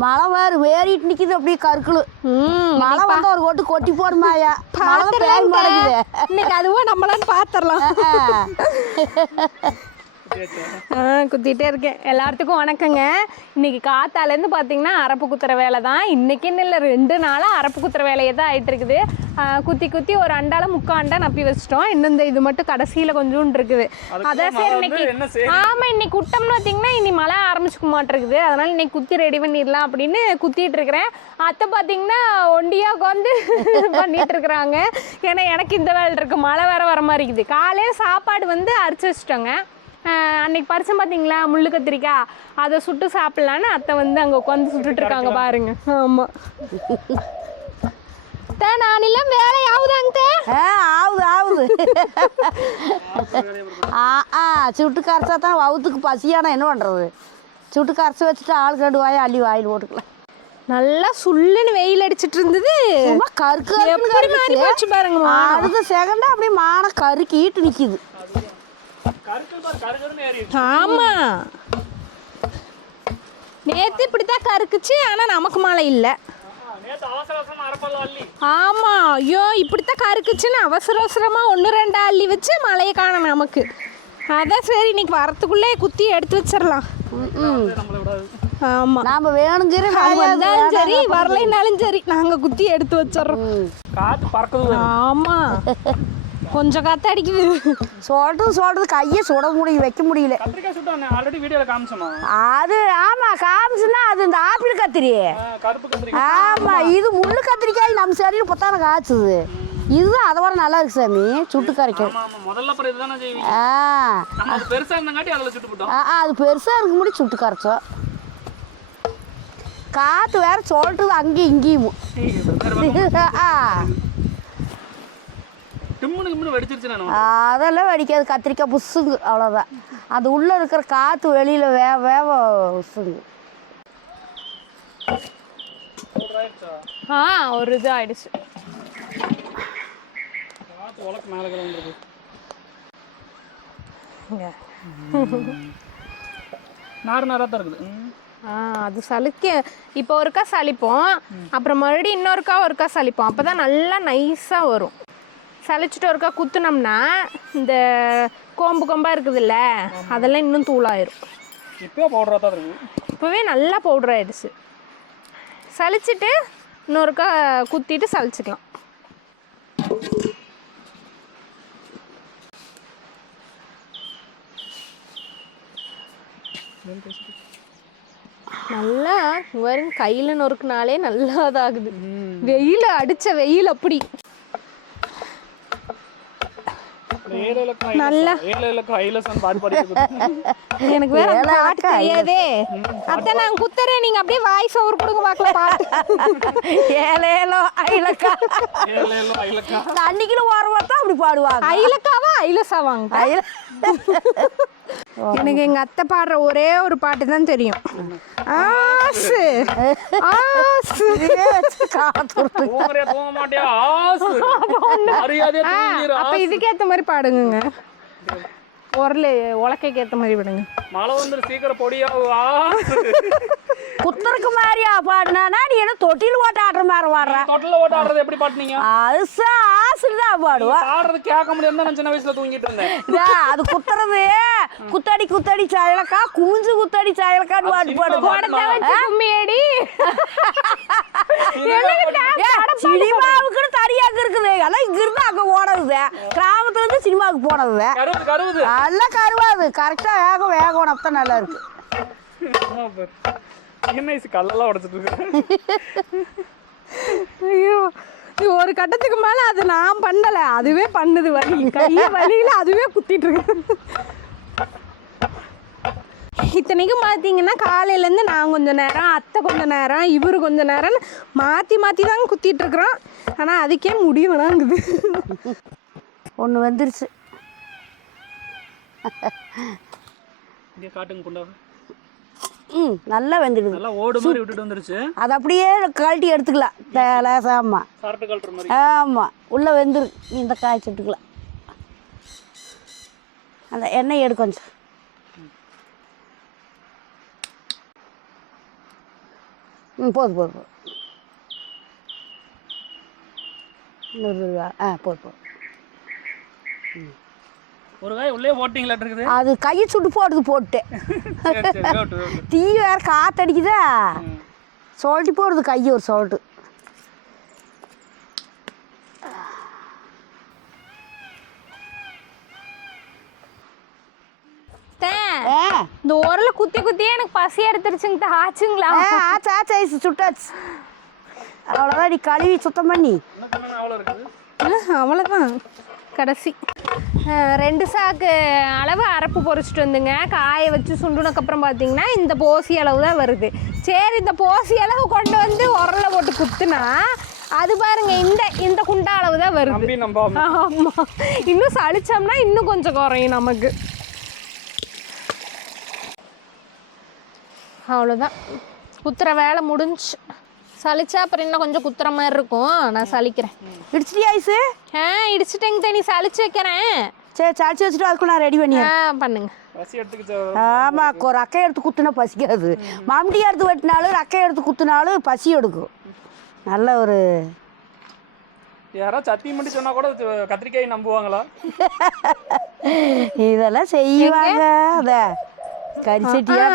மழை வேறு வேறிட்டு நிக்குது அப்படியே கருக்குழு. மழை வந்து ஒரு கொட்டு கொட்டி போடுமாயா இன்னைக்கு அதுவும் நம்மளான்னு பார்த்துடலாம் ஆ குத்திட்டே இருக்கேன். எல்லாத்துக்கும் வணக்கங்க. இன்னைக்கு காத்தாலேருந்து பார்த்தீங்கன்னா அரப்பு குத்துற வேலை தான். இன்னைக்குன்னு இல்லை ரெண்டு நாளாக அரப்பு குத்துற வேலையே தான் ஆயிட்டு இருக்குது. குத்தி குத்தி ஒரு அண்டால முக்கா அண்டா நப்பி வச்சிட்டோம். இன்னும் இந்த இது மட்டும் கடைசியில் கொஞ்சோண்டு இருக்குது. அதான் சரி இன்னைக்கு என்ன செய்ய ஆமா இன்னைக்கு குட்டம்னு பார்த்தீங்கன்னா இனி மழை ஆரம்பிச்சுக்க மாட்டிருக்குது அதனால இன்னைக்கு குத்தி ரெடி பண்ணிடலாம் அப்படின்னு குத்திட்டு இருக்கிறேன். அத்தை பார்த்தீங்கன்னா ஒண்டியா உட்காந்து பண்ணிட்டு இருக்கிறாங்க. ஏன்னா எனக்கு இந்த வேலை இருக்கு. மழை வேற வர மாதிரி இருக்குது. காலையில் சாப்பாடு வந்து அரைச்சி வச்சிட்டோங்க. அன்னைக்கு பறிச்சோம் பார்த்தீங்களா முள்ளு கத்திரிக்காய் அதை சுட்டு சாப்பிட்லான்னு அத்தை வந்து அங்கே உட்காந்து சுட்டுட்டு இருக்காங்க பாருங்க. ஆமாம் தே நானில்லாம் வேலை ஆகுதாங்க ஆகுது ஆகுது. ஆ ஆ சுட்டு கரைச்சா தான் வவுத்துக்கு பசியானா என்ன பண்ணுறது சுட்டு கரைச்சி வச்சுட்டு ஆள் ரெண்டு வாயை அள்ளி வாயில் போட்டுக்கலாம். நல்லா சுள்ளுன்னு வெயில் அடிச்சிட்டு இருந்தது. கருக்கு. போச்சு பாருங்க. அடுத்த செகண்டா அப்படியே மான கருக்கிட்டு நிக்குது கருக்கல் பாரு கருக்கல்னு ஏறி ஆமா. நேத்து இப்படித்தான் கருக்குச்சு ஆனா நமக்கு மழை இல்ல. நேத்து அவசர அவசரமா அரப்பல்ல அள்ளி ஆமா ஐயோ இப்படித்தான் கருக்குச்சுன்னு அவசர அவசரமா ஒன்று ரெண்டா அள்ளி வச்சு மழையை காணும் நமக்கு. அதான் சரி இன்னைக்கு வரத்துக்குள்ளே குத்தி எடுத்து வச்சிடலாம். நம்மளை விடாது ஆமா நாம வேணும் சரி வந்தாலும் சரி வரலைனாலும் சரி நாங்க குத்தி எடுத்து வச்சிடுறோம். ம். காத்து பறக்குது ஆமா. கொஞ்சம் காத்து அடிக்குது. சொல்றது சொல்றது. கையை சுட முடியல வைக்க முடியல. கத்திரிக்காய் சுட்டு ஆல்ரெடி வீடியோல காமிச்சோமா? அது ஆமா காமிச்சுன்னா அது இந்த ஆப்பிள் கத்திரி. ஆமா இது முள்ளு கத்திரிக்காய் நம்ம சரியில் புத்தான காய்ச்சுது. இதுதான் அதை விட நல்லா இருக்கு சாமி. சுட்டு கரைக்கும் ஆமா ஆமா. முதல்ல அப்புறம் இதுதானே செய்வீங்க? ஆ. நம்ம அது பெருசா இருக்க முடி சுட்டு கரைச்சோம். காத்து வேற சொல்லிட்டுது அங்கேயும் இங்கேயும். ஆ, டிம்முனு கிம்முனு வெடிச்சிருச்சு நான். அதெல்லாம் வெடிக்காது. கத்திரிக்காய் புசுங்கு அவ்வளோதான் அது உள்ளே இருக்கிற காற்று வெளியில் வே வேவ புசுங்கு. ஆ ஒரு இது ஆயிடுச்சு. காத்து உலக்கு மேல கிளம்பிருக்கு நார் நாரா தான் இருக்குது. ம். ஆ அது சலிக்க. இப்போ ஒருக்கா சலிப்போம். அப்புறம் மறுபடியும் இன்னொருக்கா ஒருக்கா சலிப்போம். அப்போ தான் நல்லா நைஸாக வரும். சலிச்சுட்டு ஒருக்கா குத்துனோம்னா இந்த கோம்பு கொம்பா இருக்குதுல்ல அதெல்லாம் இன்னும் தூளாயிரும். இப்பயே பவுடரா தான் இருக்குது இப்போவே நல்லா பவுடர் ஆயிடுச்சு. சலிச்சிட்டு இன்னொருக்கா குத்திட்டு சலிச்சுக்கலாம். நல்லா வரும் கையில் நொறுக்குனாலே நல்லா இதாகுது. வெயில் அடிச்ச வெயில் அப்படி. நல்லா. எனக்கு வேற பாட்டு தெரியாதே. அத்தை நான் குத்துறேன். நீங்க அப்படியே வாய்ஸ் ஓவர் கொடுங்க பார்க்கலாம் பாட்டு. ஏலேலோ ஐலக்கா. ஐலக்கா. தண்ணிக்குள்ள ஓரமாக அப்படி பாடுவாங்க. ஐலக்காவா ஐலசாவாங்க ஐல எனக்கு எங்க அத்தை பாடுற ஒரே ஒரு பாட்டு தான் தெரியும். ஆசு. ஆசு. அப்ப இதுக்கேத்த மாதிரி பாடுங்க உரல உலக்கைக்கு ஏத்த மாதிரி விடுங்க. மழை வந்துரு சீக்கிரம் பொடியா குத்தருக்கு மாதிரியா பாடினானா நீ என்ன தொட்டில் ஓட்ட ஆடுற மாதிரி பாடுற? தொட்டில ஓட்ட ஆடுறது எப்படி பாட்டுனீங்க? அது ஆசில் தான் பாடுவா. ஆடுறது கேட்க முடியாது நான் சின்ன வயசுல தூங்கிட்டு இருந்தேன். அது குத்துறது. குத்தடி குத்தடி சாயலக்கா குஞ்சு குத்தடி சாயலக்கான்னு பாட்டு பாடுவோம் சினிமாவுக்குன்னு தனியாக இருக்குது. எல்லாம் இங்க இருந்து அங்க ஓடுது கிராமத்துல இருந்து சினிமாவுக்கு போனது. கருவுது நல்லா கருவாது. கரெக்டா வேகம் வேகம் அப்பதான் நல்லா இருக்கு. சின்ன வயசு கல்லெல்லாம் உடைச்சிட்டு இருக்கு. ஐயோ ஒரு கட்டத்துக்கு மேல அது நான் பண்ணல. அதுவே பண்ணுது வலி. கைய வலியில அதுவே குத்திட்டு இருக்கு. இத்தனைக்கும் பார்த்தீங்கன்னா காலையிலேருந்து நான் கொஞ்ச நேரம் அத்தை கொஞ்ச நேரம் இவர் கொஞ்ச நேரம் மாற்றி மாற்றி தாங்க குத்திட்டு இருக்கிறோம். ஆனால் அதுக்கே முடியலனாங்குது ஒன்று வந்துருச்சு. காட்டுங்க கொண்டா ம் நல்லா வெந்துடுது. நல்லா ஓடு மாதிரி விட்டுட்டு வந்துருச்சு. அது அப்படியே கழட்டி எடுத்துக்கலாம் லேசாமா ஆமாம் உள்ளே வெந்துரு. நீ இந்த காய் சுட்டுக்கலாம் அந்த எண்ணெய் எடு கொஞ்சம். ம் போதும் போதும் போதும் ரூபா. ஆ போதும் போதும் ஒரு காய் உள்ளே போட்டிங்களாட்டு இருக்குது அது கையை சுட்டு போடுது போட்டு. தீ வேற காத்தடிக்குதா? சொல்லிட்டு போடுது கை ஒரு சொல்லிட்டு இந்த உரல குத்தி குத்தியே எனக்கு பசி எடுத்துருச்சுங்க ஆச்சுங்களா? ஆ ஆச்சு ஆச்சு ஆச்சு. சுட்டாச்சு அவ்வளோதான் நீ கழுவி சுத்தம் பண்ணி. அவ்வளோதான் கடைசி. ரெண்டு சாக்கு அளவு அரப்பு பொரிச்சிட்டு வந்துங்க. காய வச்சு சுண்டுனக்கப்புறம் பார்த்தீங்கன்னா இந்த போசி அளவு தான் வருது. சரி இந்த போசி அளவு கொண்டு வந்து உரல போட்டு குத்துனா அது பாருங்க இந்த இந்த குண்டா அளவு தான் வருது. நம்பி நம்பாம. ஆமா. இன்னும் சளிச்சோம்னா இன்னும் கொஞ்சம் குறையும் நமக்கு. அவ்வளோதான் குத்துற வேலை முடிஞ்சு. சலிச்சா அப்புறம் இன்னும் கொஞ்சம் குத்துற மாதிரி இருக்கும். நான் சலிக்கிறேன் இடிச்சிட்டி ஐஸு ஆ இடிச்சிட்டேங்க தண்ணி சலிச்சு வைக்கிறேன். சரி சாச்சி வச்சுட்டு அதுக்கு நான் ரெடி பண்ணி ஆ பண்ணுங்க. ஆமாம் ஒரு ரக்கை எடுத்து குத்துனா பசிக்காது. மம்டி எடுத்து வெட்டினாலும் ரக்கை எடுத்து குத்துனாலும் பசி எடுக்கும். நல்ல ஒரு யாராவது சத்தியம் பண்ணி சொன்னா கூட கத்திரிக்காய் நம்புவாங்களா? இதெல்லாம் செய்வாங்க அத. கறி சட்டியா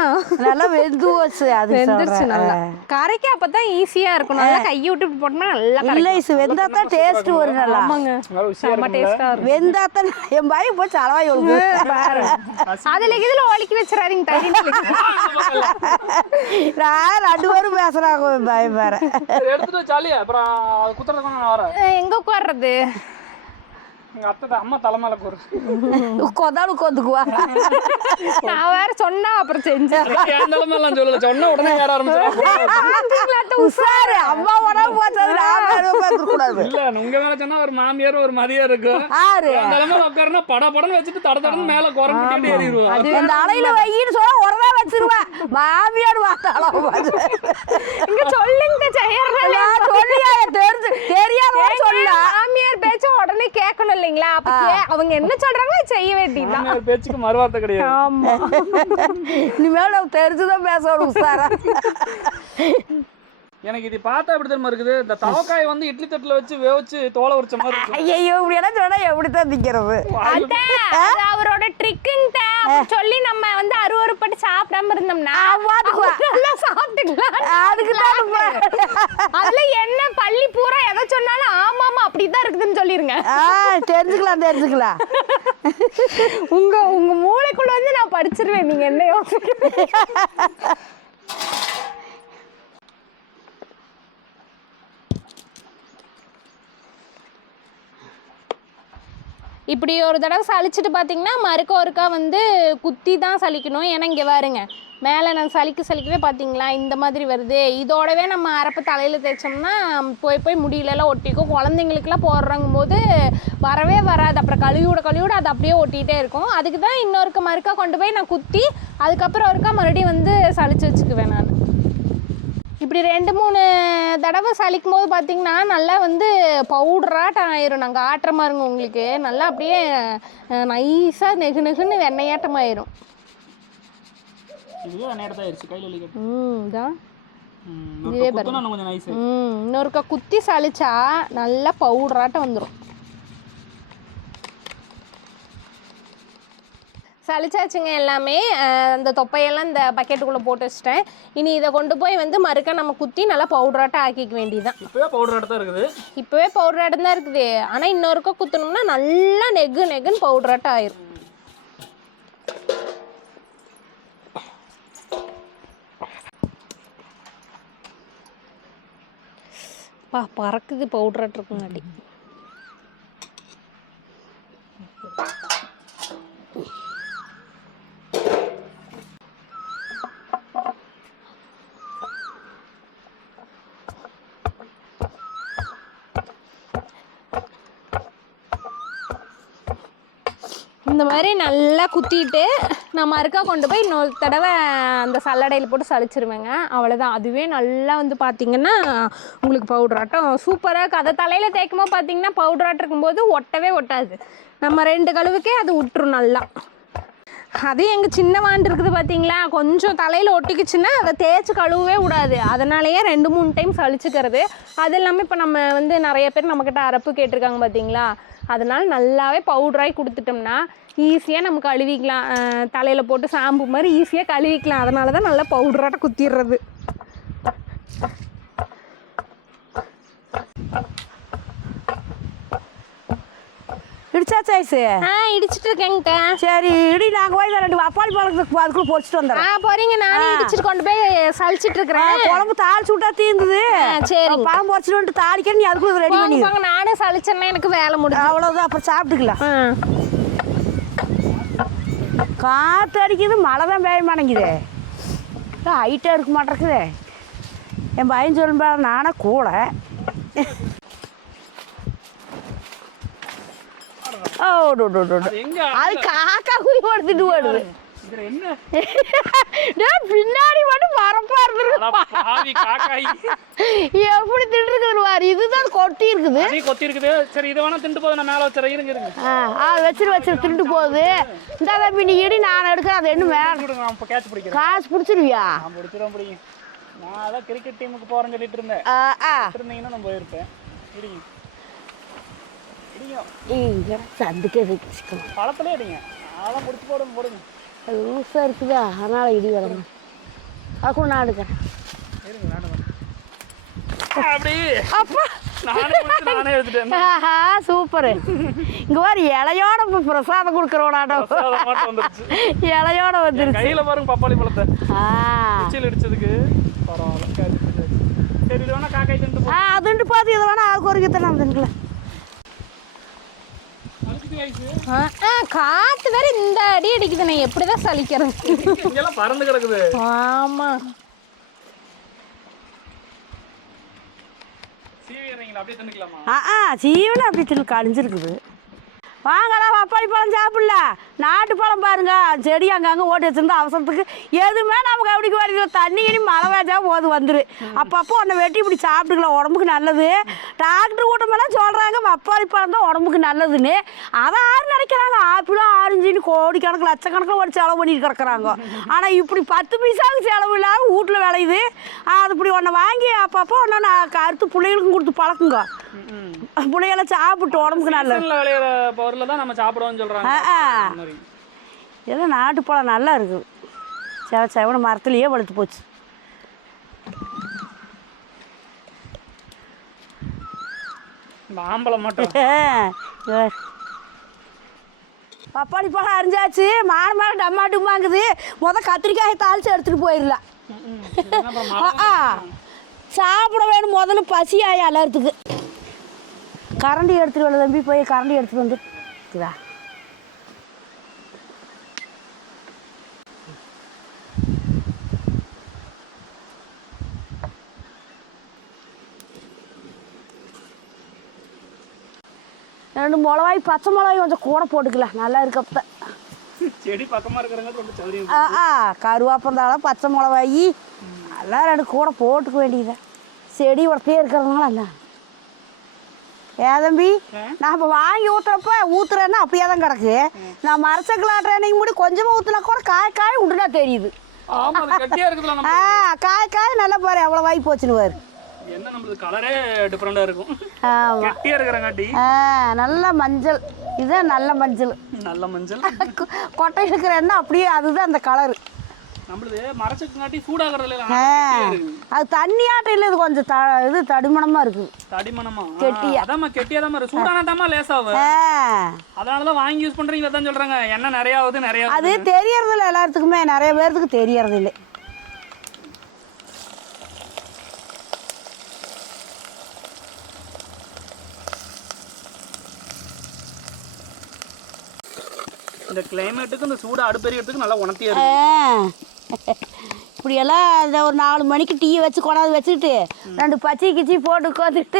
நல்லா வெந்து போச்சு அது வெந்துருச்சு. நல்லா. கரைக்கு அப்பதான் ஈஸியா இருக்கும். நல்லா கையை விட்டு போட்டோம்னா நல்லா இல்ல ஐசு வெந்தா தான் டேஸ்ட் வரும் நல்லா. ஆமாங்க. நல்லா ருசியா செம்ம டேஸ்டா இருக்கும். வெந்தா தான் என் போய் சலவாய் ஒழுங்கு அதுல இதுல ஒலிக்கி வச்சிடாதீங்க தண்ணி நான் ரெண்டு பேரும் பேசுறாங்க என் பையன் வேற எங்க உட்கார்றது? எங்க அத்தை தான் அம்மா தலைமையில கூறு கொதாடு கொந்துக்குவா நான் வேற சொன்னா அப்புறம் செஞ்சேன் என் தலைமையெல்லாம் சொல்லல. சொன்ன உடனே ஏற உஷாரு? அம்மா உடம்பு போச்சது நான் பேச கூடாது இல்ல உங்க மேல சொன்னா ஒரு மாமியார் ஒரு மதியம் இருக்கும். ஆறு. என் தலைமையில உட்காருனா பட படன்னு வச்சுட்டு தட தடன்னு மேல குரங்கிட்டே ஏறிடுவா. இந்த அலையில வையின்னு சொல்ல உடனே வச்சிருவேன் மாமியார் வாத்தாலும் இங்க சொல்லுங்க செய்யறேன் சொல்லியா தெரிஞ்சு தெரியாத சொல்லா. மாமியார் பேச்ச உடனே கேட்கணும் இல்லைங்களா? அவங்க என்ன சொல்றாங்க செய்ய வேண்டியதுதான் பேச்சுக்கு மறுவார்த்தை கிடையாது. ஆமா. இனிமேல் தெரிஞ்சுதான் பேசணும் உஷாரா. எனக்கு இது பார்த்தா எப்படி தெரியுமா இருக்குது? இந்த தவக்காய் வந்து இட்லி தட்டுல வச்சு வேவிச்சு தோலை உரிச்ச மாதிரி இருக்கு. ஐயோ இப்படி எல்லாம் சொன்னா எப்படித்தான் திங்கிறது அத்தை, அது அவரோட ட்ரிக்குங்க சொல்லி நம்ம வந்து அருவறுப்பட்டு சாப்பிடாம இருந்தோம்னா சாப்பிட்டுக்கலாம் அதுக்கு தான் அதுல என்ன பள்ளி பூரா எதை சொன்னாலும் ஆமாமா அப்படிதான் இருக்குதுன்னு சொல்லிருங்க. தெரிஞ்சுக்கலாம் தெரிஞ்சுக்கலாம். உங்க உங்க மூளைக்குள்ள வந்து நான் படிச்சிருவேன் நீங்க என்ன யோசிக்கிறீங்க? இப்படி ஒரு தடவை சலிச்சிட்டு பார்த்தீங்கன்னா மறுக்க ஒருக்கா வந்து குத்தி தான் சலிக்கணும். ஏன்னா இங்கே வருங்க மேலே நான் சலிக்க சலிக்கவே பார்த்தீங்களா இந்த மாதிரி வருது. இதோடவே நம்ம அரப்பு தலையில் தேய்ச்சோம்னா போய் போய் முடியலலாம் ஒட்டிக்கும். குழந்தைங்களுக்குலாம் போடுறங்கும் போது வரவே வராது. அப்புறம் கழுவியோட கழுவிவிட அது அப்படியே ஒட்டிகிட்டே இருக்கும். அதுக்கு தான் இன்னொருக்க மறுக்கா கொண்டு போய் நான் குத்தி அதுக்கப்புறம் ஒருக்கா மறுபடியும் வந்து சளிச்சு வச்சுக்குவேன் நான். இப்படி ரெண்டு மூணு தடவை சலிக்கும் போது பார்த்தீங்கன்னா நல்லா வந்து பவுடராட்டம் ஆயிரும். நாங்கள் ஆட்டுற மாதிரிங்க உங்களுக்கு. நல்லா அப்படியே நைஸாக நெகு நெகுன்னு வெண்ணையாட்டம் ஆயிரும். இதுவே நேரத்தை ஆயிடுச்சு கையில் வலிக்க ம் இதான் இதுவே ம் இன்னொருக்கா குத்தி சலிச்சா நல்லா பவுடராட்டம் வந்துடும் சலிச்சாச்சுங்க எல்லாமே. அந்த தொப்பையெல்லாம் இந்த பக்கெட்டுக்குள்ளே போட்டு வச்சிட்டேன். இனி இதை கொண்டு போய் வந்து மறுக்க நம்ம குத்தி நல்லா பவுடராட்டம் ஆக்கிக்க வேண்டியதுதான். இப்பவே பவுடர் எடுத்தா இருக்குது. இப்போவே பவுடர் ஆட்டம் தான் இருக்குது. ஆனால் இன்னொருக்கா குத்தணும்னா நல்லா நெகு நெகுன்னு பவுடர் ஆட்டம் ஆயிரும். பா பறக்குது பவுடர் ஆட்டம் இருக்குங்காட்டி இந்த மாதிரி நல்லா குத்திட்டு நான் மறுக்கா கொண்டு போய் இன்னொரு தடவை அந்த சல்லடையில் போட்டு சளிச்சிருவேங்க. அவ்வளோதான் அதுவே நல்லா வந்து பார்த்தீங்கன்னா உங்களுக்கு பவுட்ராட்டம் சூப்பராக கதை தலையில் தேய்க்கும்போது பார்த்தீங்கன்னா பவுட்ராட்டம் இருக்கும்போது ஒட்டவே ஒட்டாது. நம்ம ரெண்டு கழுவுக்கே அது விட்டுரும் நல்லா. அது எங்கள் சின்ன வாண்டு இருக்குது பார்த்தீங்களா கொஞ்சம் தலையில் ஒட்டிக்கிச்சுன்னா அதை தேய்ச்சி கழுவவே விடாது. அதனாலேயே ரெண்டு மூணு டைம் சளிச்சுக்கிறது. அது இல்லாமல் இப்போ நம்ம வந்து நிறைய பேர் நம்மக்கிட்ட அரப்பு கேட்டிருக்காங்க பார்த்தீங்களா அதனால் நல்லாவே பவுடராகி கொடுத்துட்டோம்னா ஈஸியாக நம்ம கழுவிக்கலாம். தலையில் போட்டு ஷாம்பு மாதிரி ஈஸியாக கழுவிக்கலாம். அதனால தான் நல்லா பவுடராட்ட குத்திடுறது. இடிச்சாச்சா ஐசு? ஆ இடிச்சிட்டு இருக்கேங்க சரி இடி நாங்கள் போய் ரெண்டு அப்பாளி பழத்துக்கு அதுக்குள்ள பொறிச்சிட்டு ஆ வந்துடுறோம் போறீங்க. நானே இடிச்சிட்டு கொண்டு போய் சலிச்சிட்டு இருக்கிறேன். குழம்பு தாளிச்சு விட்டா தீர்ந்தது சரிங்க. பழம் பொறிச்சிட்டு வந்துட்டு தாளிக்க நீ அதுக்குள்ள ரெடி பண்ணி நானே சலிச்சேன்னா எனக்கு வேலை முடியும் அவ்வளோதான் அப்புறம் சாப்பிட்டுக்கலாம். ஆ. காற்று அடிக்குது மழை தான் பெய்ய மாட்டேங்குது. ஹைட்டாக இருக்க மாட்டேங்குதே. என் பையன் சொல்லும்பா நானே கூட ஓ டோ, டோ, டோ, டோ. அது காக்கா குதி படுத்துட்டு ஓடுது பின்னாடி மட்டும் வரப்பா இருந்துருக்கு. எப்படி திட்டு இருக்குது பாரு இதுதான் கொட்டி இருக்குது. அதே கொத்தி இருக்குது. சரி இது வேணா திண்டு போது நான் மேல வச்சுறேன் இருங்க இருங்க. ஆ ஆ, வச்சிரு வச்சிரு. திருட்டு போகுது. இந்த தம்பி நீ இடி நான் எடுக்கிறேன். அது என்ன கேட்ச் பிடிக்கிறேன். காசு பிடிச்சிருவியா? பிடிச்சிடும் பிடிக்கும் நான் அதான் கிரிக்கெட் டீமுக்கு போறேன்னு சொல்லிட்டு இருந்தேன். இருந்தீங்கன்னா நான் போயிருப்பேன். இடிங்க. இங்க சந்துக்கு வச்சுக்கலாம் பழத்திலே இடிங்க. அதான் முடிச்சு போடுங்க போடுங்க. அது லூஸாக இருக்குதா? அதனால இடி வரணும். அதுக்குள்ள நான் எடுக்கிறேன். சூப்பரு. இங்க பாரு இலையோட பிரசாதம் அதை வந்துருச்சு. இலையோட வந்துருச்சு. கையில பாருங்க பப்பாளி பழத்தை. இடிச்சதுக்கு. பரவாயில்ல. சரி இது வேணா காக்காய் திண்டு பார்த்து இதை வேணா ஒரு கிட்ட நான் ஆ, காத்து வேற இந்த அடி அடிக்குது நான் எப்படிதான் சலிக்கிறது? பறந்து கிடக்குது. ஆமா. ஆ சீவனை அப்படி தின்னு கழிஞ்சிருக்குது. வாங்கடா பப்பாளி பழம் சாப்பிடல. நாட்டு பழம் பாருங்க. செடி அங்கங்கே ஓட்டி வச்சிருந்தா அவசரத்துக்கு எதுவுமே நமக்கு அப்படிக்கு வருது தண்ணி கிணி மழை வேஜா போது வந்துரு. அப்பப்போ ஒன்றை வெட்டி இப்படி சாப்பிட்டுக்கலாம். உடம்புக்கு நல்லது. டாக்டர் கூட்டமெல்லாம் சொல்கிறாங்க பப்பாளி பழம் தான் உடம்புக்கு நல்லதுன்னு. அதை யாரும் நினைக்கிறாங்க? ஆப்பிளும் ஆரஞ்சுன்னு கோடிக்கணக்கில் லட்சக்கணக்கில் ஒரு செலவு பண்ணிட்டு கிடக்குறாங்க. ஆனால் இப்படி பத்து பைசாவுக்கு செலவு இல்லாமல் வீட்டில் விளையுது. அது இப்படி ஒன்றை வாங்கி அப்பப்போ ஒன்று நான் கருத்து பிள்ளைகளுக்கும் கொடுத்து பழக்குங்க. பிள்ளைகளை சாப்பிட்டு உடம்புக்கு சீசன்ல விளையிற பொருளை தான் நம்ம சாப்பிடுவோம்னு மாதிரி. இதெல்லாம் நாட்டுப்பழம் நல்லா இருக்குது செவ செவன மரத்துலேயே பழுத்து போச்சு. மாம்பழம் மட்டும். பப்பாளி பழம் அரிஞ்சாச்சு. மான மேலே டம்மாட்டுமாங்குது முத கத்திரிக்காயை தாளிச்சு எடுத்துகிட்டு போயிடலாம். சாப்பிட வேணும் முதல்ல பசி ஆகி அலறதுக்கு கரண்டி எடுத்துட்டு வரல தம்பி போய் கரண்டி எடுத்துட்டு வந்து ரெண்டு மிளகாய் பச்சை மிளகாய் கொஞ்சம் கூட போட்டுக்கலாம் நல்லா இருக்கப்ப. செடி பக்கமா இருக்கிறவங்க ஆ ஆ கருவேப்பந்தாளம் பச்சை மிளகாய் எல்லாம் ரெண்டு கூட போட்டுக்க வேண்டியது செடி உடத்தே இருக்கிறதுனால என்ன? ஏ தம்பி நான் இப்போ வாங்கி ஊற்றுறப்ப ஊற்றுறேன்னா அப்பயே தான் கிடக்கு. நான் மரச்சக்கலாட்டுறேன் நீங்கள் முடி கொஞ்சமாக ஊற்றுனா கூட காய் காய் உண்டுனா தெரியுது. ஆ காய் காய் நல்லா பாரு எவ்வளோ வாய் போச்சுன்னு பாரு. என்ன நம்மளுக்கு கலரே டிஃப்ரெண்டா இருக்கும். ஆமாம் கட்டியா இருக்கிறங்காட்டி. ஆ நல்ல மஞ்சள். இதுதான் நல்ல மஞ்சள். நல்ல மஞ்சள். கொட்டை இருக்கிற எண்ணெய் அப்படியே அதுதான் அந்த கலரு நம்மளுது மரச்சக்காட்டி சூடாகிறது இல்லை அது தண்ணியாட்டம் இல்லை இது கொஞ்சம் த இது தடிமணமாக இருக்குது தடிமனமா? கெட்டியா. அதாம்மா கெட்டியா தான் சூடானா ஆ. அதனாலதான் வாங்கி யூஸ் பண்றீங்க தான் சொல்றாங்க. எண்ணெய் நிறைய ஆகுது நிறைய அது தெரியறதில்ல எல்லாத்துக்குமே. நிறைய பேர்த்துக்கு தெரியறதில்லை. இந்த கிளைமேட்டுக்கு இந்த சூடு அடுப்பெரியறதுக்கு நல்லா உணர்த்தியா. இருக்கு. இப்படியெல்லாம் இந்த ஒரு நாலு மணிக்கு டீ வச்சு கொண்டாந்து வச்சுட்டு ரெண்டு பச்சை கிச்சி போட்டு உட்காந்துட்டு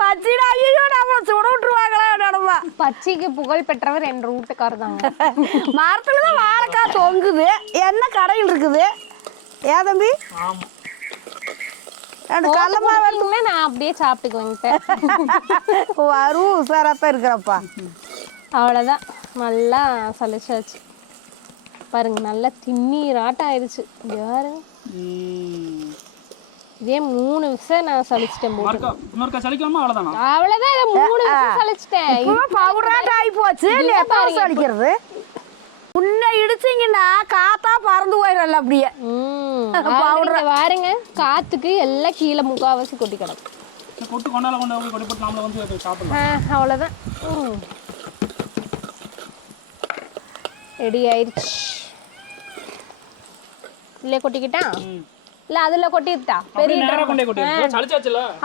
வச்சுடா ஐயோ நம்ம சுட விட்டுருவாங்களா நடமா பச்சைக்கு புகழ் பெற்றவர் என் ரூட்டுக்கார் தாங்க மரத்துல தான் வாழைக்காய் தொங்குது. என்ன கடையில் இருக்குது? ஏ தம்பி? ஆமா. ரெண்டு கடல மாவு கொடுத்தீங்கன்னா நான் அப்படியே சாப்பிட்டுக்குவேன்ட்டு வரும் உசாராக தான் இருக்கிறப்பா. அவ்வளோதான் நல்லா சலிச்சாச்சு. பாருங்க நல்லா திண்ணீராட்டம் ஆயிடுச்சு ம். இதே மூணு விசம் நான் சலிச்சிட்டேன் அவ்வளோதானா அவ்வளவுதான்? இதை மூணு விசம் சலிச்சிட்டேன். பவுடராட்டம் ஆகி போச்சு. அடிக்கிறது முன்ன இடிச்சிங்கன்னா காத்தா பறந்து போயிடல அப்படியே. இங்க பாருங்க காத்துக்கு எல்லாம் கீழே முக்காவாசி கொட்டி கிடக்கும். கொட்டு கொண்டால கொண்டு போய் கொண்டு போட்டு நாமளை வந்து அதை சாப்பிடலாம். ஆ, அவ்வளவுதான். ம். ரெடி ஆயிடுச்சு இல்ல கொட்டிக்கிட்டா? ம். இல்ல அதுல கொட்டிட்டா? பெரிய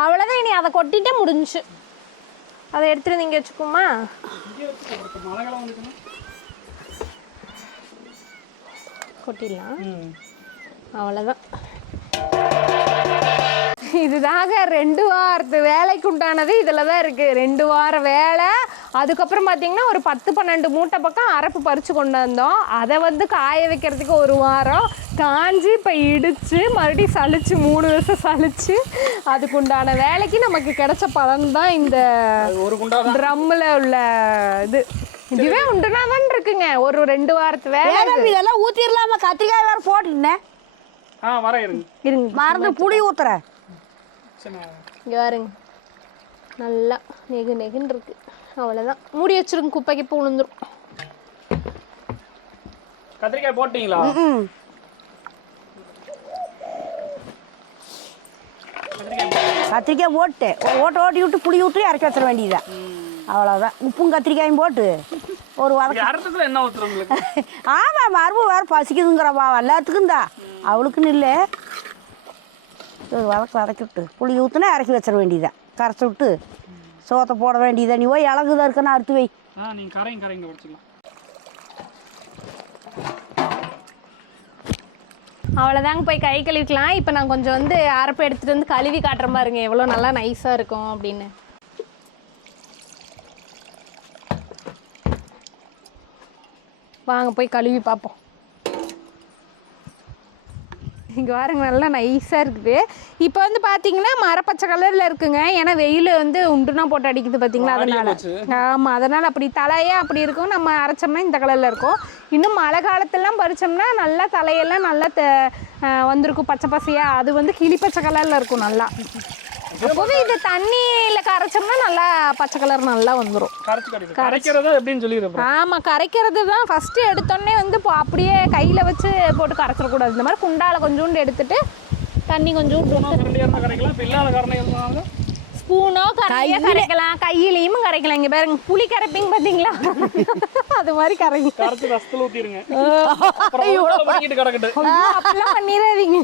அவ்வளவுதான் இனி அதை கொட்டிட்டே முடிஞ்சுச்சு அதை எடுத்துட்டு நீங்க வச்சுக்குமா கொட்டிடலாம். ம். அவ்வளோதான் இதுதாங்க ரெண்டு வாரத்து வேலைக்கு உண்டானது இதில் தான் இருக்குது ரெண்டு வார வேலை. அதுக்கப்புறம் பார்த்தீங்கன்னா ஒரு பத்து பன்னெண்டு மூட்டை பக்கம் அரப்பு பறித்து கொண்டு வந்தோம். அதை வந்து காய வைக்கிறதுக்கு ஒரு வாரம். காஞ்சி இப்போ இடித்து மறுபடியும் சலிச்சு மூணு வருஷம் சலிச்சு அதுக்கு உண்டான வேலைக்கு நமக்கு கிடைச்ச பலன் தான் இந்த ட்ரம்மில் உள்ள இது. இதுவே உண்டுனா தான் இருக்குங்க. ஒரு ரெண்டு வாரத்து வேலை இதெல்லாம் ஊற்றிடலாமா கத்திரிக்காய் வேற போட்டுட்டேன் ஆ வர இருங்க. இருங்க. மறந்து புளி ஊத்துறேன் இங்கே பாருங்க. நல்லா நெகு நெகுன்னு இருக்கு. அவ்வளோதான் மூடி வச்சிருங்க குப்பைக்கு இப்போ விழுந்துரும் கத்திரிக்காய் போட்டீங்களா? ம் கத்திரிக்காய் ஒரு ஓட்ட ஓட்டி விட்டு புளி ஊற்றி இறக்கி வச்சிட வேண்டியதுதான். அவ்வளோதான் உப்பும் கத்திரிக்காயும் போட்டு ஒரு வதக்க. இது அறுத்ததுல என்ன ஊத்துறோம் உங்களுக்கு? ஆமாம் மரும்பு வேறு பசிக்குதுங்கிறப்பா எல்லாத்துக்கும் தான் அவளுக்குன்னு இல்லை. ஒரு வதக்க வதக்கி விட்டு புளி ஊற்றுனா இறக்கி வச்சிட வேண்டியதான் கரைச்சி விட்டு சோத்தை போட வேண்டியதான் நீ போய் இலகுதான் இருக்கன்னு அறுத்து வை. ஆ நீங்க கரையும் கரைங்க அவ்வளோதாங்க போய் கை கழுவிக்கலாம். இப்போ நான் கொஞ்சம் வந்து அரப்பு எடுத்துகிட்டு வந்து கழுவி காட்டுற பாருங்க எவ்வளோ நல்லா நைஸாக இருக்கும் அப்படின்னு. வாங்க போய் கழுவி பார்ப்போம். இங்கே பாருங்க நல்லா நைஸாக இருக்குது. இப்போ வந்து பார்த்தீங்கன்னா மரப்பச்சை கலரில் இருக்குங்க. ஏன்னா வெயில் வந்து உண்டுனா போட்டு அடிக்குது பார்த்தீங்களா அதனால. ஆமாம் அதனால் அப்படி தலையே அப்படி இருக்கும். நம்ம அரைச்சோம்னா இந்த கலரில் இருக்கும். இன்னும் மழை காலத்துலலாம் பறிச்சோம்னா நல்லா தலையெல்லாம் நல்லா வந்திருக்கும் பச்சை பசையாக அது வந்து கிளி பச்சை கலரில் இருக்கும் நல்லா. அப்போவே இது தண்ணியில் கரைச்சோம்னா நல்லா பச்சை கலர் நல்லா வந்துடும் கரைக்கிறதா எப்படின்னு சொல்லிடுறேன் ஆமாம் கரைக்கிறது தான் ஃபஸ்ட்டு எடுத்தோடனே வந்து அப்படியே கையில் வச்சு போட்டு கரைச்சிடக்கூடாது இந்த மாதிரி குண்டால கொஞ்சோண்டு எடுத்துட்டு தண்ணி கொஞ்சோண்டு ஸ்பூனோ கரையோ கரைக்கலாம். கையிலையும் கரைக்கலாம். இங்கே பாருங்க புளி கரைப்பீங்க பார்த்தீங்களா அது மாதிரி கரைங்க. கரைச்சி ரசத்தில் ஐயோ, அப்படிலாம் பண்ணிடாதீங்க.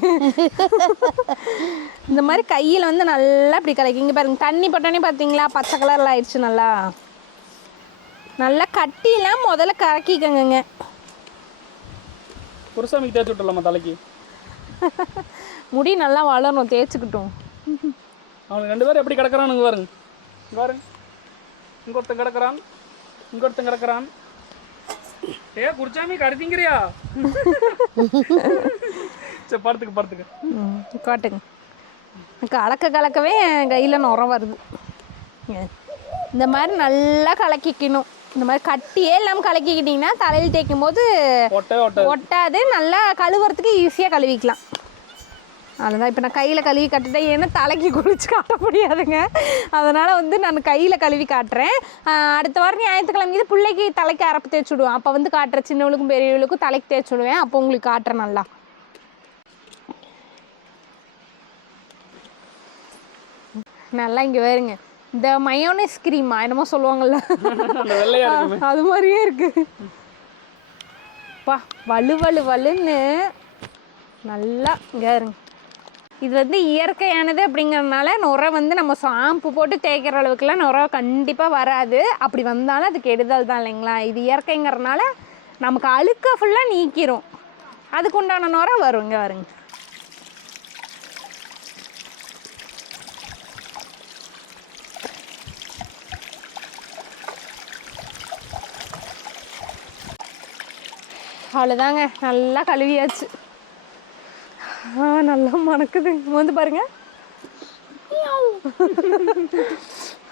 இந்த மாதிரி கையில் வந்து நல்லா இப்படி கரைக்கும் இங்கே பாருங்க தண்ணி போட்டோன்னே பார்த்தீங்களா பச்சை கலரில் ஆயிடுச்சு நல்லா. நல்லா கட்டிலாம் முதல்ல கறக்கிக்கங்க புருஷாமிக்கு தேய்ச்சி விட்டுலாமா தலைக்கு? முடி நல்லா வளரணும் தேய்ச்சிக்கிட்டும். அவனுக்கு ரெண்டு பேரும் எப்படி கிடக்குறானுங்க பாருங்க. பாருங்க. இங்க ஒருத்தன் கிடக்குறான். இங்க ஒருத்தன் கிடக்குறான். ஏ குடிச்சாமி கருதிங்கிறியா சரி படுத்துக்கு படுத்துக்கு. காட்டுங்க கலக்க கலக்கவே என் கையில் நுர வருது. இந்த மாதிரி நல்லா கலக்கிக்கணும். இந்த மாதிரி கட்டியே இல்லாமல் கலக்கிக்கிட்டிங்கன்னா தலையில் தேய்க்கும் போது ஒட்டாது. நல்லா கழுவுறதுக்கு ஈஸியாக கழுவிக்கலாம். அதுதான். இப்போ நான் கையில் கழுவி காட்டுட்டேன். ஏன்னா தலைக்கு குளிச்சு காட்ட முடியாதுங்க. அதனால் வந்து நான் கையில் கழுவி காட்டுறேன். அடுத்த வாரம் ஞாயிற்றுக்கிழமை இது பிள்ளைக்கு தலைக்கு அரப்பு தேய்ச்சி விடுவேன். அப்போ வந்து காட்டுறேன் சின்னவளுக்கும் பெரியவளுக்கும் தலைக்கு தேய்ச்சி விடுவேன். அப்போ உங்களுக்கு காட்டுறேன் நல்லா. நல்லா இங்கே வேறுங்க இந்த மயோனைஸ் கிரீமா என்னமோ சொல்லுவாங்கல்ல. அது மாதிரியே இருக்கு. பா வலு வலு வலுன்னு நல்லா இங்க இருங்க இது வந்து இயற்கையானது அப்படிங்கறதுனால நுரை வந்து நம்ம ஷாம்பு போட்டு தேய்க்கிற அளவுக்குலாம் நுரை கண்டிப்பாக வராது. அப்படி வந்தாலும் அது கெடுதல் தான் இல்லைங்களா? இது இயற்கைங்கிறதுனால நமக்கு அழுக்க ஃபுல்லாக நீக்கிரும். அதுக்கு உண்டான நுரை வருங்க வருங்க. அவ்வளோதாங்க நல்லா கழுவியாச்சு. ஆ நல்லா மணக்குது. வந்து பாருங்க.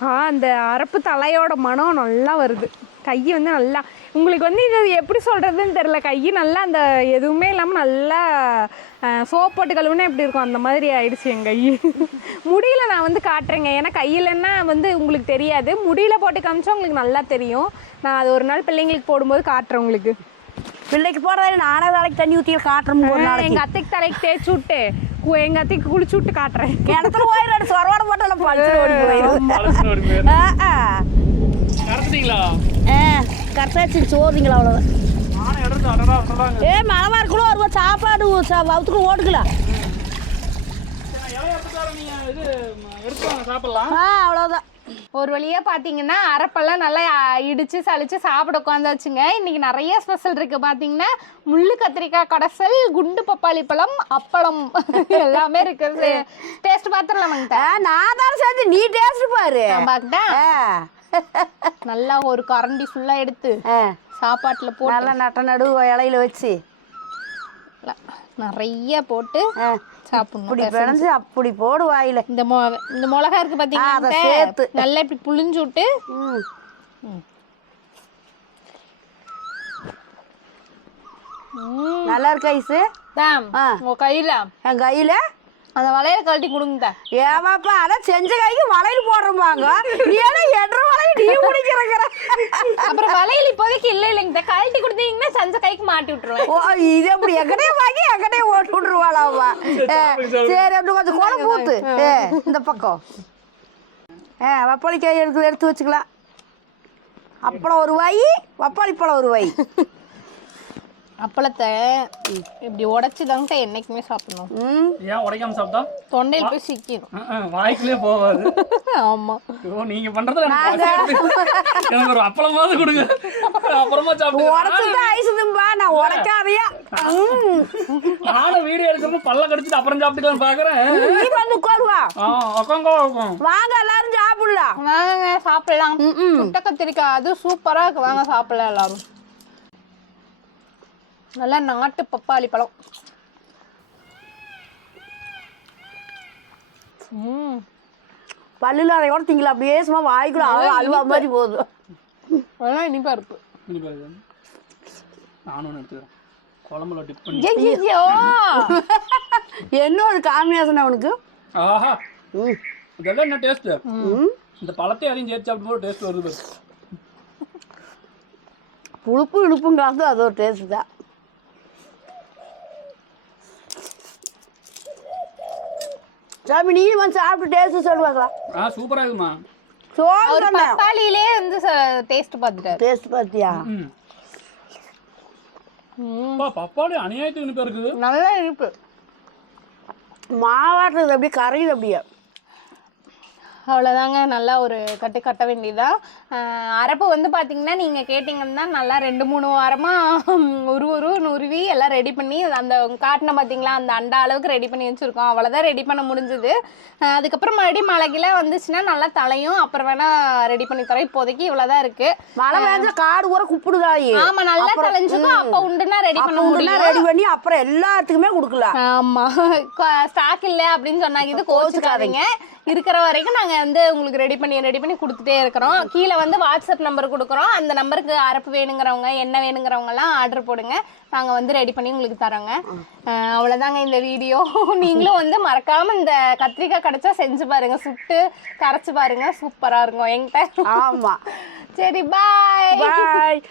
ஆ அந்த அரப்பு தலையோட மனம் நல்லா வருது. கை வந்து நல்லா உங்களுக்கு வந்து இது எப்படி சொல்கிறதுன்னு தெரில கை நல்லா அந்த எதுவுமே இல்லாமல் நல்லா சோப் போட்டு கழுவுனா எப்படி இருக்கும்? அந்த மாதிரி ஆயிடுச்சு என் கை. முடியல நான் வந்து காட்டுறேங்க. ஏன்னா கையிலன்னா வந்து உங்களுக்கு தெரியாது. முடியல போட்டு காமிச்சா உங்களுக்கு நல்லா தெரியும். நான் அது ஒரு நாள் பிள்ளைங்களுக்கு போடும்போது காட்டுறேன் உங்களுக்கு. பிள்ளைக்கு போடுறதா நானே வேலைக்கு தண்ணி ஊற்றி காட்டுறோம் ஒரு நாளைக்கு. எங்கள் அத்தைக்கு தலைக்கு தேய்ச்சி விட்டு கு- எங்க அத்தைக்கு குளிச்சு விட்டு காட்டுறேன். கிணத்துல போயிடும் சொரவாட போட்டாலும் பழிச்சு ஓடி போயிடும் கரெக்டாக சோறுங்களா அவ்வளோதான் ஏ மழை இருக்கணும் ஒரு சாப்பாடு சா- வவுத்துக்கு ஓட்டுக்கலாம் இலைய எடுத்துட்டாலும் நீங்க இது எடுத்துவாங்க சாப்பிடலாம். ஆ அவ்வளோதான் ஒரு வழியாக பார்த்தீங்கன்னா அரப்பெல்லாம் நல்லா இடிச்சு சலிச்சு சாப்பிட உட்காந்தாச்சுங்க. இன்னைக்கு நிறைய ஸ்பெஷல் இருக்கு. பார்த்தீங்கன்னா முள்ளு கத்திரிக்காய் கடைசல் குண்டு பப்பாளி பழம் அப்பளம் எல்லாமே இருக்கு. டேஸ்ட் பார்த்துடலாமாங்க நான் தானே செஞ்சு நீ டேஸ்ட் பாரு. நல்லா ஒரு கரண்டி ஃபுல்லாக எடுத்து சாப்பாட்டில் போட்டு. நல்லா நட்ட நடு இலையில வச்சு. நிறைய போட்டு சாப்பிடணும். இப்படி பிணைஞ்சு அப்படி போடு வாயில. இந்த மொ இந்த மிளகா இருக்கு பார்த்தீங்கன்னா சேர்த்து. நல்லா இப்படி புளிஞ்சு விட்டு நல்லா இருக்கு ஐஸு தாம் ஆ. உங்க கையில? என் கையில? அந்த வளையல கழட்டி கொடுங்க. ஏமாப்பா அதான் செஞ்ச கைக்கு வளையல் போடுறோம்பாங்க. நீ ஏன்னா என்ற வளையல் நீ முடிக்கிறங்கிற அப்புறம் வளையல் இப்போதைக்கு இல்லை இல்லைங்க. கழட்டி கொடுத்தீங்கன்னா சஞ்ச கைக்கு மாட்டி விட்டுருவேன். ஓ இது அப்படி எங்கடே வாங்கி எங்கடே ஓட்டு விட்டுருவாளாவா சரி அப்படி கொஞ்சம் குழம்பு ஊத்து. ஏ, இந்த பக்கம். ஆ வப்பாளி காய் எடுத்து எடுத்து வச்சுக்கலாம். அப்பளம் ஒரு வாய் வப்பாளி பழம் ஒரு வாய். அப்பளத்தை இப்படி உடைச்சு தாங்க என்னைக்குமே சாப்பிடணும். ம். ஏன் உடைக்காம சாப்பிட்டா? தொண்டையில் போய் சிக்கிடும் வாய்க்குள்ளே போகாது. ஆமா. ஐயோ நீங்க பண்றதுல எனக்கு ஒரு அப்பளமாவது கொடுங்க. அப்புறமா சாப்பிட்டு உடச்சுதான் ஐஸ் திம்பா நான் உடைக்காதையா. நானும் வீடியோ எடுக்கிறப்ப பல்ல கடிச்சிட்டு அப்புறம் சாப்பிட்டுக்கலாம் பாக்குறேன். நீ வந்து உட்காருவா ஆ உக்காங்க உக்காங்க. வாங்க எல்லாரும் சாப்பிடலாம். வாங்க சாப்பிடலாம். சுட்ட கத்திரிக்காய் அது சூப்பரா இருக்கு. வாங்க சாப்பிடலாம் எல்லாரும். நல்லா நாட்டு பப்பாளி பழம். ம். பல்லுல அதையோட திங்கல அப்படியே சும்மா வாய்க்குள்ள அழகா அல்வா மாதிரி போகுது. அதெல்லாம் இனிப்பா இருக்கு. இனி பாருங்க நானும் ஒன்று எடுத்துக்கிறேன். குழம்புல டிப் பண்ணி ஐயோ. என்ன ஒரு காம்பினேஷன் அவனுக்கு ஆஹா இதெல்லாம் என்ன டேஸ்ட் இந்த பழத்தை அதையும் சேர்த்து சாப்பிட்டு போது டேஸ்ட் வருது பாரு. புழுப்பு இழுப்பும் கலந்து அது ஒரு டேஸ்ட் தான். சாமி நீ வந்து சாப்பிட்டு டேஸ்ட் சொல்லுவாங்களா? ஆ சூப்பரா இருக்குமா சோறு பப்பாளியிலே வந்து டேஸ்ட் பார்த்துட்டாரு. டேஸ்ட் பார்த்தியா? பப்பாளி அநியாயத்துக்கு இனிப்பா இருக்குது. நல்லா இனிப்பு. மாவாட்டுறது அப்படியே கரையுது அப்படியே. அவ்வளோதாங்க நல்லா ஒரு கட்டு கட்ட வேண்டியதான் அரப்பு வந்து பார்த்தீங்கன்னா நீங்கள் கேட்டிங்கன்னா நல்லா ரெண்டு மூணு வாரமாக ஒரு ஒரு நுருவி எல்லாம் ரெடி பண்ணி அந்த காட்டின பார்த்தீங்களா அந்த அண்டா அளவுக்கு ரெடி பண்ணி வச்சுருக்கோம். அவ்வளோதான் ரெடி பண்ண முடிஞ்சுது. அதுக்கப்புறம் மறுபடியும் மழைக்கெல்லாம் வந்துச்சுன்னா நல்லா தலையும் அப்புறம் வேணால் ரெடி பண்ணி தரோம் இப்போதைக்கு இவ்வளோதான் இருக்குது மழை பெஞ்சா காடு கூட குப்பிடுதாயி. ஆமாம் நல்லா தலைஞ்சுக்கும். அப்போ உண்டுன்னா ரெடி பண்ண முடியும். ரெடி பண்ணி அப்புறம் எல்லாத்துக்குமே கொடுக்கலாம். ஆமா. ஸ்டாக் இல்ல அப்படின்னு சொன்னாங்க. இது கோச்சுக்காதீங்க. இருக்கிற வரைக்கும் நாங்க வந்து உங்களுக்கு ரெடி பண்ணி ரெடி பண்ணி கொடுத்துட்டே இருக்கிறோம். கீழே வந்து வாட்ஸ்அப் நம்பர் கொடுக்குறோம். அந்த நம்பருக்கு அரப்பு வேணுங்கிறவங்க என்ன வேணுங்கிறவங்க எல்லாம் ஆர்டர் போடுங்க. நாங்க வந்து ரெடி பண்ணி உங்களுக்கு தரோங்க. அஹ் அவ்வளவுதாங்க இந்த வீடியோ நீங்களும் வந்து மறக்காம இந்த கத்திரிக்காய் கிடைச்சா செஞ்சு பாருங்க. சுட்டு கரைச்சு பாருங்க. சூப்பரா இருக்கும் என்கிட்ட. ஆமா. சரி பாய் பாய்